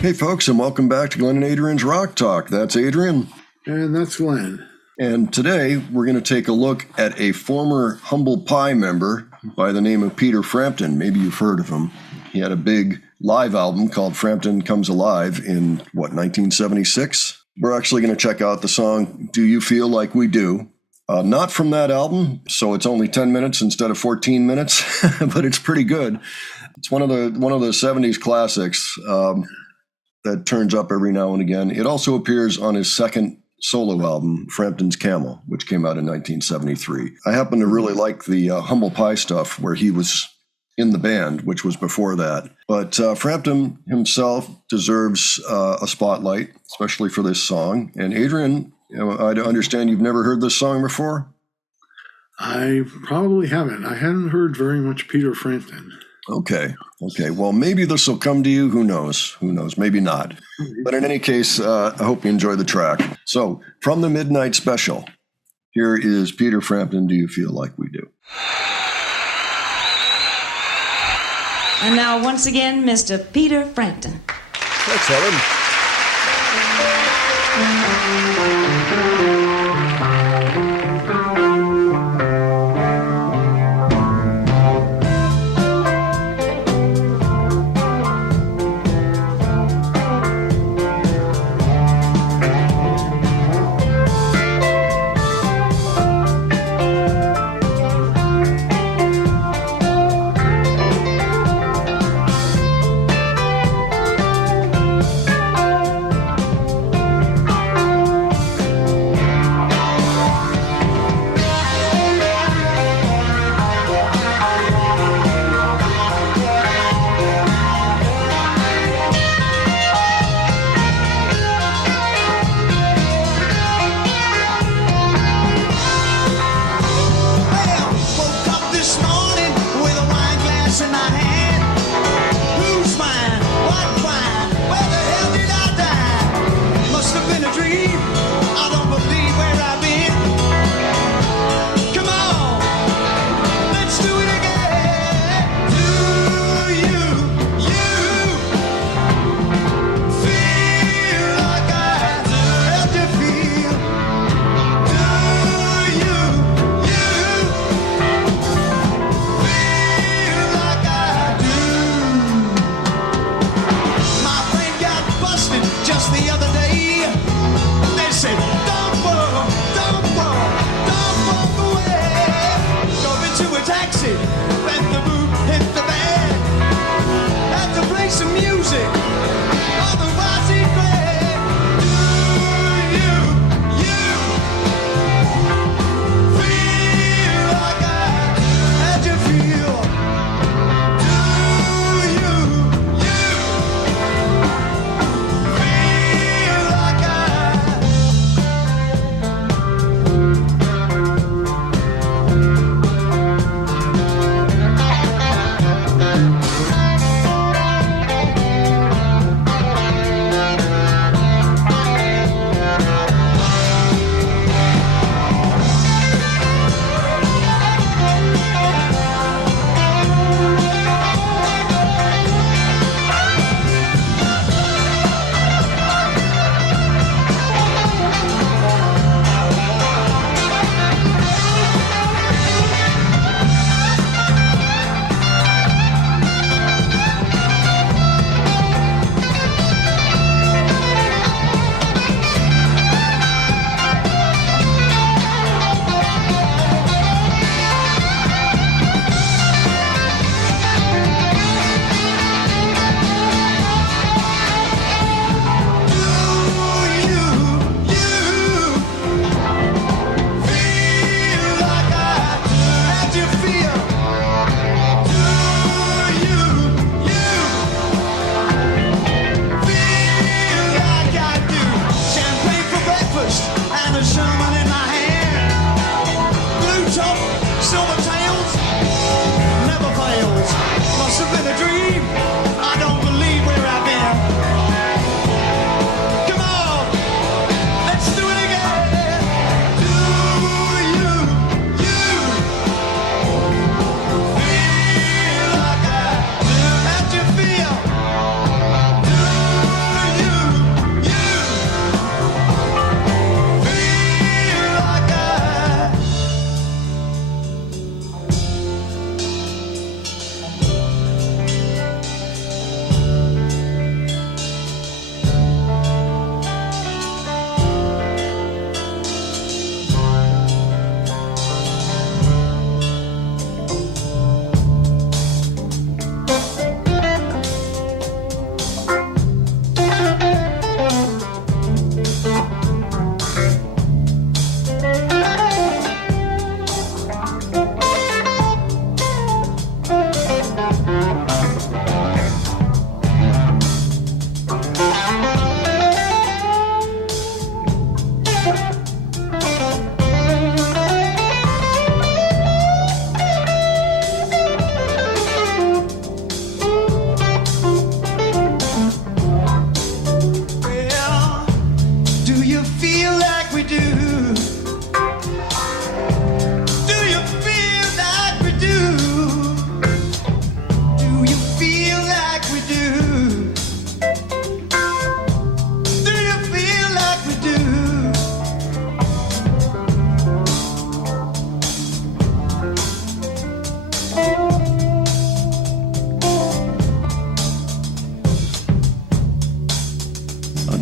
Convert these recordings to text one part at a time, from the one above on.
Hey folks, and welcome back to Glenn and Adrian's Rock Talk. That's Adrian. And that's Glenn. And today we're going to take a look at a former Humble Pie member by the name of Peter Frampton. Maybe you've heard of him. He had a big live album called Frampton Comes Alive in, 1976? We're actually going to check out the song, Do You Feel Like We Do? Not from that album, so it's only 10 minutes instead of 14 minutes, but it's pretty good. It's one of the 70s classics that turns up every now and again. It also appears on his second solo album, Frampton's Camel, which came out in 1973. I happen to really like the Humble Pie stuff where he was in the band, which was before that. But Frampton himself deserves a spotlight, especially for this song. And Adrian, I understand you've never heard this song before? I probably haven't. I hadn't heard very much Peter Frampton. Okay. Well, maybe this will come to you. Who knows? Maybe not. But in any case, I hope you enjoy the track. So, from the Midnight Special, here is Peter Frampton, Do You Feel Like We Do? And now, once again, Mr. Peter Frampton. Thanks, Helen.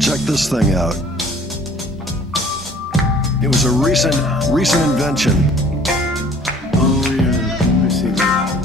Check this thing out. It was a recent invention. Oh yeah, I see that.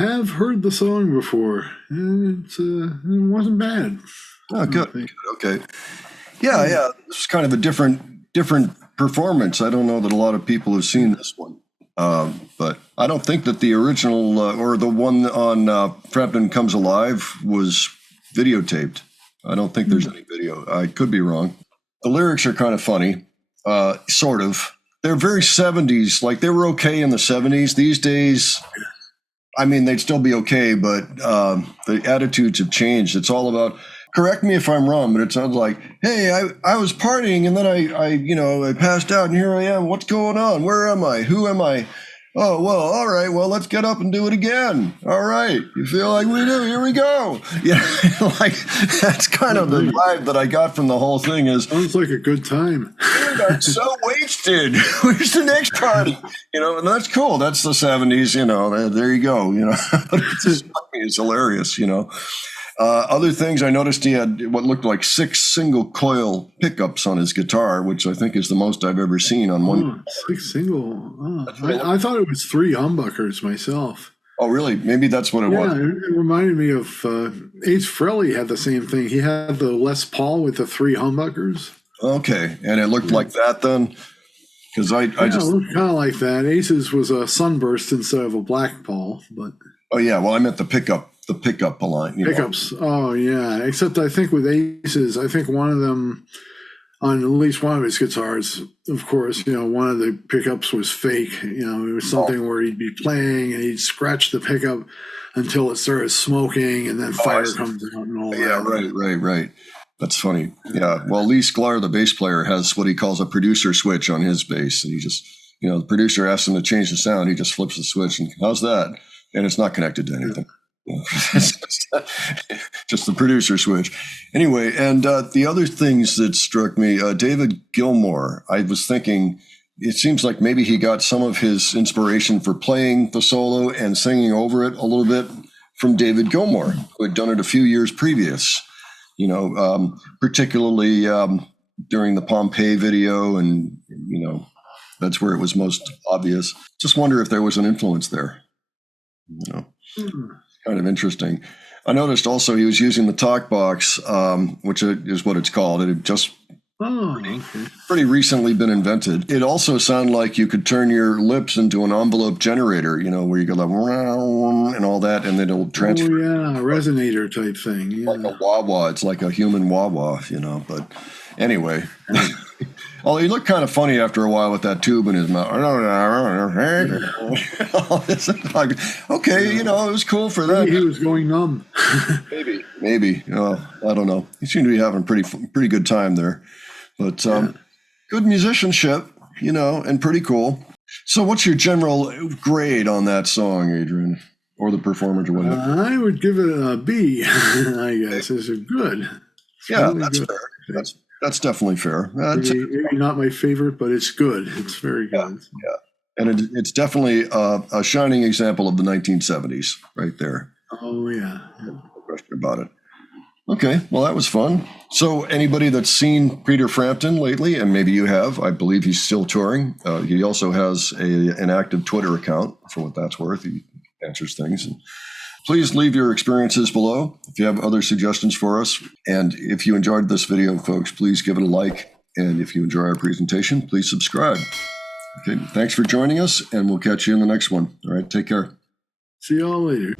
have heard the song before, and it wasn't bad. Oh, good. Okay. Yeah. It's kind of a different performance. I don't know that a lot of people have seen this one. But I don't think that the original or the one on Frampton Comes Alive was videotaped. I don't think there's any video. I could be wrong. The lyrics are kind of funny, sort of. They're very 70s. Like, they were okay in the 70s. These days, I mean, they'd still be okay, but the attitudes have changed. It's all about, correct me if I'm wrong, but it sounds like, hey, I was partying and then I passed out and here I am. What's going on? Where am I? Who am I? Oh, well, all right. Well, let's get up and do it again. All right. You feel like we do? Here we go. Yeah, like, that's kind of the vibe that I got from the whole thing is, sounds like a good time. Dude, I'm so wasted. Where's the next party? And that's cool. That's the 70s, there you go, it's hilarious, Other things, I noticed he had what looked like 6 single coil pickups on his guitar, which I think is the most I've ever seen on one. 6 single. I thought it was 3 humbuckers myself. Oh, really? Maybe that's what it was. Yeah, it reminded me of Ace Frehley had the same thing. He had the Les Paul with the 3 humbuckers. Okay, and it looked like that then? Because I just... it looked kind of like that. Ace's was a sunburst instead of a black Paul, but... Oh, yeah, well, I meant the pickup line. Pickups. Oh, yeah. Except I think with Ace's, I think one of them, on at least one of his guitars, of course, one of the pickups was fake. It was something where he'd be playing and he'd scratch the pickup until it started smoking and then fire comes out and all that. Yeah, right. That's funny. Yeah. Well, Lee Sklar, the bass player, has what he calls a producer switch on his bass. And he just, the producer asks him to change the sound. He just flips the switch and how's that? And it's not connected to anything. Just the producer switch. Anyway, and the other things that struck me, David Gilmour, I was thinking, it seems like maybe he got some of his inspiration for playing the solo and singing over it a little bit from David Gilmour, who had done it a few years previous, particularly during the Pompeii video. And, that's where it was most obvious. Just wonder if there was an influence there. Kind of interesting. I noticed also he was using the talkbox, which is what it's called. It had just pretty recently been invented. It also sounded like you could turn your lips into an envelope generator, where you go like and all that, and then it'll transfer. Oh, yeah, a resonator type thing. Yeah. Like a wah-wah. It's like a human wah-wah, but anyway. Although he looked kind of funny after a while with that tube in his mouth. Okay, it was cool for that. Maybe he was going numb. Maybe. I don't know. He seemed to be having pretty good time there. But good musicianship, and pretty cool. So what's your general grade on that song, Adrian? Or the performance or whatever? I would give it a B, I guess. It's good. That's good. Fair. That's definitely fair. Maybe not my favorite, but it's good. It's very good. Yeah. And it's definitely a shining example of the 1970s right there. Oh, yeah. No question about it. Okay, well, that was fun. So anybody that's seen Peter Frampton lately, and maybe you have, I believe he's still touring. He also has an active Twitter account, for what that's worth. He answers things. And please leave your experiences below if you have other suggestions for us. And if you enjoyed this video, folks, please give it a like. And if you enjoy our presentation, please subscribe. Okay, thanks for joining us, and we'll catch you in the next one. All right, take care. See y'all later.